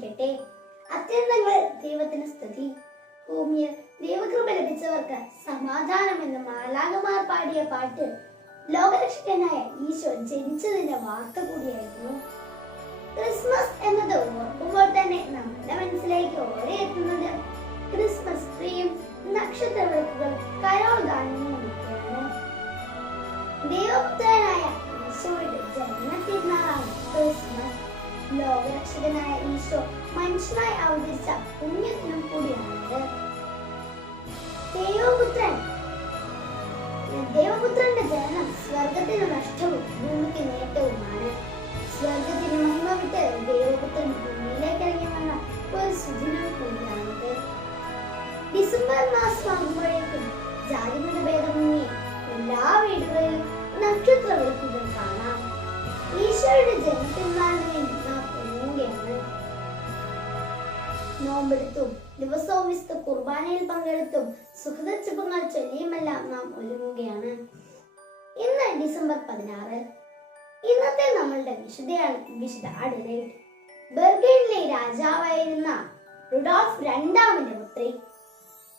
ചെയ്യട്ടെ അത്യന്തങ്ങൾ ദൈവത്തിന് സ്തുതി. ഭൂമിയിൽ ദൈവകൃപ ലഭിച്ചവർക്ക് സമാധാനം എന്ന മാലാകമാർ പാടിയ പാട്ട് ലോകരക്ഷകനായ ഈശോ ജനിച്ചതിന്റെ വാർത്ത കൂടിയായിരുന്നു. ക്രിസ്മസ് എന്നത് ഓർക്കുമ്പോൾ തന്നെ നമ്മുടെ മനസ്സിലേക്ക് ഓടിയെത്തുന്നത് ക്രിസ്മസ് ട്രീയും നക്ഷത്ര വിളക്കുകൾ കരോൾ ഗാനങ്ങളും ദൈവപുത്രനായ ഈശോയുടെ ജന്മത്തിരുന്നാളാണ് ക്രിസ്മസ്. ലോകരക്ഷകനായ ഈശോ മനുഷ്യനായി അവതരിച്ച പുണ്യത്തിനും കൂടിയാണിത്. ദേവപുത്രൻ. ദേവപുത്രന്റെ ജനനം സ്വർഗത്തിന് നഷ്ടവും ഭൂമിക്ക് നേട്ടവുമാണ്. സ്വർഗത്തിന് മഹിമ വിട്ട് ദേവപുത്രൻ ഭൂമിയിലേക്ക് ഇറങ്ങി വന്ന ഒരു സുദിനം കൂടിയാണിത്. ഡിസംബർ മാസം ആകുമ്പോഴേക്കും ജാതിമത ഭേദമന്യേ എല്ലാ വീടുകളിലും നക്ഷത്ര വിളക്കുകൾ കാണാം. നോമ്പെടുത്തും ദിവസവും വിശുദ്ധ കുർബാനയിൽ പങ്കെടുത്തും സുഹൃതച്ചുപ്പങ്ങൾ ചൊല്ലിയുമെല്ലാം നാം ഒരുങ്ങുകയാണ്. ഇന്ന് ഡിസംബർ പതിനാറ്. ഇന്നത്തെ നമ്മളുടെ വിശുദ്ധയാണ് വിശുദ്ധ അഡലേഡ് ബെർഗയിലെ രാജാവായിരുന്ന റുഡോൾഫ് രണ്ടാമന്റെ പുത്രി.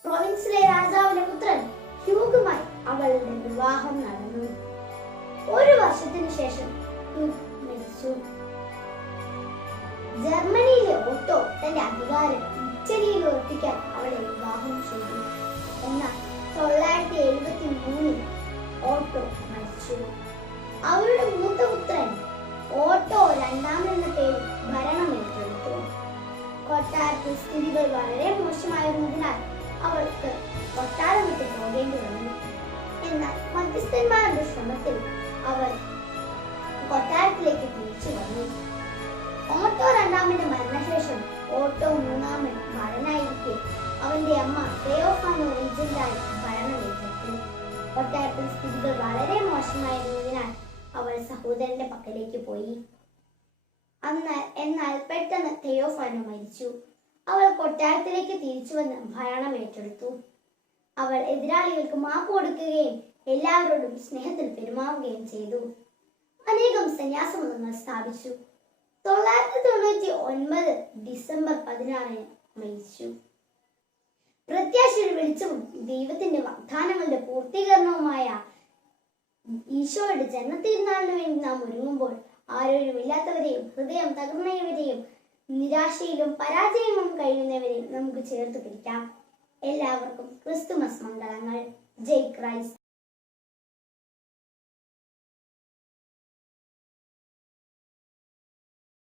പ്രൊവിൻസിലെ രാജാവിന്റെ പുത്രൻ ഹ്യൂഗുമായി അവളുടെ വിവാഹം നടന്നു. ഒരു വർഷത്തിനു ശേഷം ഹ്യൂഗ് മരിച്ചു. ജർമ്മനിയിലെ ഒട്ടോ തന്റെ അധികാരം ഇറ്റലിയിൽ ഉറപ്പിക്കാൻ അവളെ വിവാഹം ചെയ്തു. എന്നാൽ തൊള്ളായിരത്തി എഴുപത്തി മൂന്നിൽ ഓട്ടോ മരിച്ചു. അവരുടെ മൂത്ത പുത്രൻ ഓട്ടോ രണ്ടാമെന്ന പേരിൽ ഭരണം ഏറ്റെടുത്തു. കൊട്ടാരത്തിൽ സ്ഥിതികൾ വളരെ മോശമായിരുന്നതിനാൽ രണ്ടാമന്റെ മരണശേഷം ഓട്ടോ മൂന്നാമൻ മരണായിരിക്കെ. അവന്റെ അമ്മ തെയോഫാനോ ഏജന്റായി ഭരണം ഏറ്റെടുത്തു കൊട്ടാരത്തിൽ സ്ഥിതികൾ വളരെ മോശമായിരുന്നതിനാൽ അവൾ സഹോദരന്റെ പക്കലേക്ക് പോയി. അന്ന് എന്നാൽ പെട്ടെന്ന് തെയോഫാനോ മരിച്ചു. അവൾ കൊട്ടാരത്തിലേക്ക് തിരിച്ചു വന്ന് ഭരണം ഏറ്റെടുത്തു അവൾ എതിരാളികൾക്ക് മാപ്പ് കൊടുക്കുകയും എല്ലാവരോടും സ്നേഹത്തിൽ പെരുമാറുകയും ചെയ്തു. അനേകം സന്യാസമതങ്ങൾ സ്ഥാപിച്ചു. തൊള്ളായിരത്തി തൊണ്ണൂറ്റി ഒൻപത് ഡിസംബർ പതിനാറിന് മരിച്ചു. പ്രത്യാശയുടെ വെളിച്ചവും ദൈവത്തിന്റെ വാഗ്ദാനങ്ങളുടെ പൂർത്തീകരണവുമായ ഈശോയുടെ ജന്മത്തിരുന്നാളിന് വേണ്ടി നാം ഒരുങ്ങുമ്പോൾ ആരോഗ്യമില്ലാത്തവരെയും ഹൃദയം തകർന്നവരെയും നിരാശയിലും പരാജയങ്ങളും കഴിയുന്നവരെയും നമുക്ക് ചേർത്ത് പിടിക്കാം. എല്ലാവർക്കും ക്രിസ്തുമസ് മംഗളങ്ങൾ. ജയ് ക്രൈസ്റ്റ്